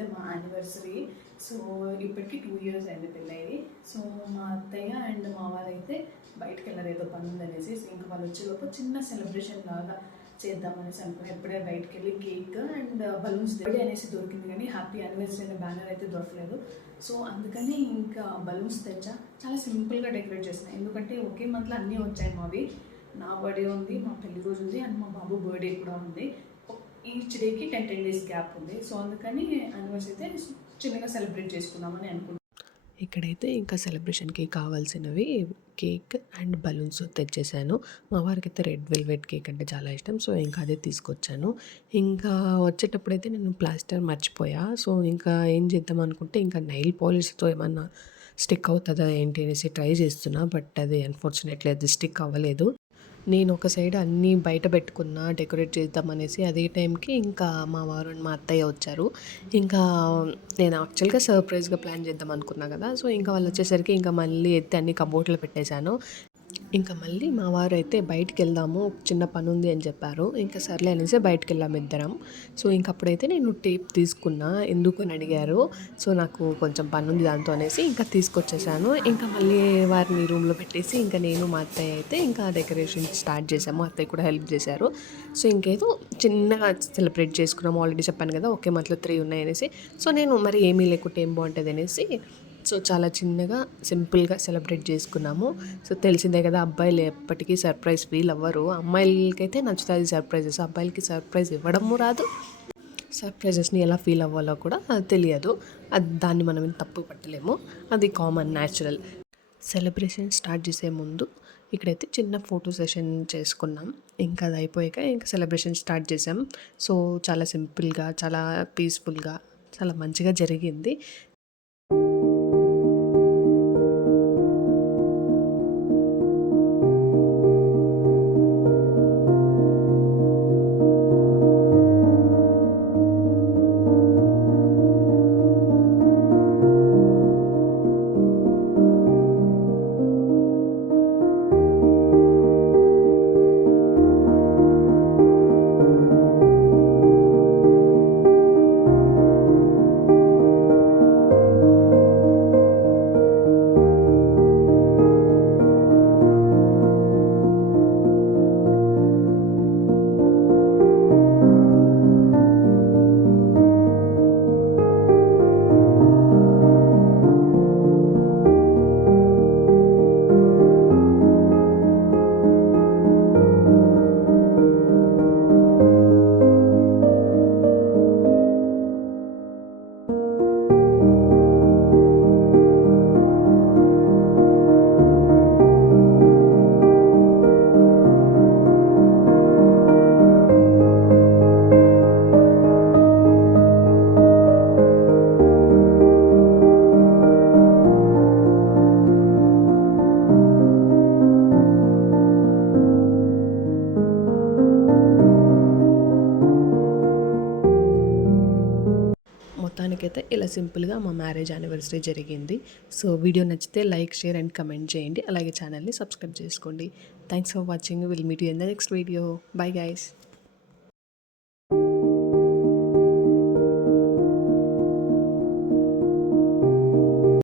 అయితే మా anniversary. So ఇప్పటికి 2 years అయింది పెళ్ళయి. సో మా అత్తయ్య అండ్ మా వారైతే బయటకు వెళ్ళారు ఏదో పని ఉందనేసి. సో ఇంకా వాళ్ళు వచ్చేలోపు చిన్న సెలబ్రేషన్ లాగా చేద్దామనేసి అనుకున్నాను. ఎప్పుడే బయటకు వెళ్ళి కేక్ అండ్ బలూన్స్ బర్త్డే అనేసి దొరికింది, కానీ హ్యాపీ యానివర్సరీ అనే బ్యానర్ అయితే దొరకలేదు. సో అందుకని ఇంకా బలూన్స్ తెచ్చా. చాలా సింపుల్గా డెకరేట్ చేసిన, ఎందుకంటే ఒకే మంత్లో అన్నీ వచ్చాయి మావి. నా బర్త్డే ఉంది, మా పెళ్లి రోజు ఉంది, అండ్ మా బాబు బర్త్డే కూడా ఉంది. ఈచ్ డేకి 10 days గ్యాప్ ఉంది. సో అందుకని యానివర్సరీ అయితే చిన్నగా సెలబ్రేట్ చేసుకుందామని అనుకుంటున్నాను. ఇక్కడైతే ఇంకా సెలబ్రేషన్కి కావాల్సినవి కేక్ అండ్ బలూన్స్ తెచ్చేసాను. మా వారికి అయితే రెడ్ వెల్వెట్ కేక్ అంటే చాలా ఇష్టం. సో ఇంకా అదే తీసుకొచ్చాను. ఇంకా వచ్చేటప్పుడైతే నేను ప్లాస్టర్ మర్చిపోయా. సో ఇంకా ఏం చేద్దాం అనుకుంటే ఇంకా నెయిల్ పాలిష్తో ఏమన్నా స్టిక్ అవుతుందా ఏంటి అనేసి ట్రై చేస్తున్నా. బట్ అది అన్ఫార్చునేట్లీ అది స్టిక్ అవ్వలేదు. నేను ఒక సైడ్ అన్నీ బయట పెట్టుకున్నా డెకరేట్ చేద్దామనేసి. అదే టైంకి ఇంకా మా వారు అండ్ మా అత్తయ్య వచ్చారు. ఇంకా నేను యాక్చువల్గా సర్ప్రైజ్గా ప్లాన్ చేద్దాం అనుకున్నా కదా. సో ఇంకా వాళ్ళు వచ్చేసరికి ఇంకా మళ్ళీ ఎత్తి అన్ని కబోర్డ్లో పెట్టేశాను. ఇంకా మళ్ళీ మా వారు అయితే బయటికి వెళ్దాము, చిన్న పని ఉంది అని చెప్పారు. ఇంకా సర్లే అనేసి బయటికి వెళ్ళాము ఇద్దరం. సో ఇంక అప్పుడైతే నేను టేప్ తీసుకున్నా, ఎందుకు అని అడిగారు. సో నాకు కొంచెం పని ఉంది దాంతో అనేసి ఇంకా తీసుకొచ్చేసాను. ఇంకా మళ్ళీ వారిని రూమ్లో పెట్టేసి ఇంకా నేను మా అత్తయ్య అయితే ఇంకా డెకరేషన్ స్టార్ట్ చేసాము. అత్తయ్య కూడా హెల్ప్ చేశారు. సో ఇంకేదో చిన్నగా సెలబ్రేట్ చేసుకున్నాము. ఆల్రెడీ చెప్పాను కదా ఒకే మంత్లో 3 ఉన్నాయనేసి. సో నేను మరి ఏమీ లేకుంటే ఏం బాగుంటుంది అనేసి సో చాలా చిన్నగా సింపుల్గా సెలబ్రేట్ చేసుకున్నాము. సో తెలిసిందే కదా, అబ్బాయిలు ఎప్పటికీ సర్ప్రైజ్ ఫీల్ అవ్వరు. అమ్మాయిలకైతే నచ్చుతుంది సర్ప్రైజెస్, అబ్బాయిలకి సర్ప్రైజ్ ఇవ్వడము రాదు, సర్ప్రైజెస్ని ఎలా ఫీల్ అవ్వాలో కూడా తెలియదు. దాన్ని మనం తప్పు పట్టలేము, అది కామన్, న్యాచురల్. సెలబ్రేషన్ స్టార్ట్ చేసే ముందు ఇక్కడైతే చిన్న ఫోటో సెషన్ చేసుకున్నాం. ఇంకా అది అయిపోయాక ఇంకా సెలబ్రేషన్ స్టార్ట్ చేసాం. సో చాలా సింపుల్గా, చాలా పీస్ఫుల్గా, చాలా మంచిగా జరిగింది. మొత్తానికైతే ఇలా సింపుల్గా మా మ్యారేజ్ యానివర్సరీ జరిగింది. సో వీడియో నచ్చితే లైక్, షేర్ అండ్ కమెంట్ చేయండి. అలాగే ఛానల్ని సబ్స్క్రైబ్ చేసుకోండి. Thanks for watching. Will meet you in the next video. Bye guys.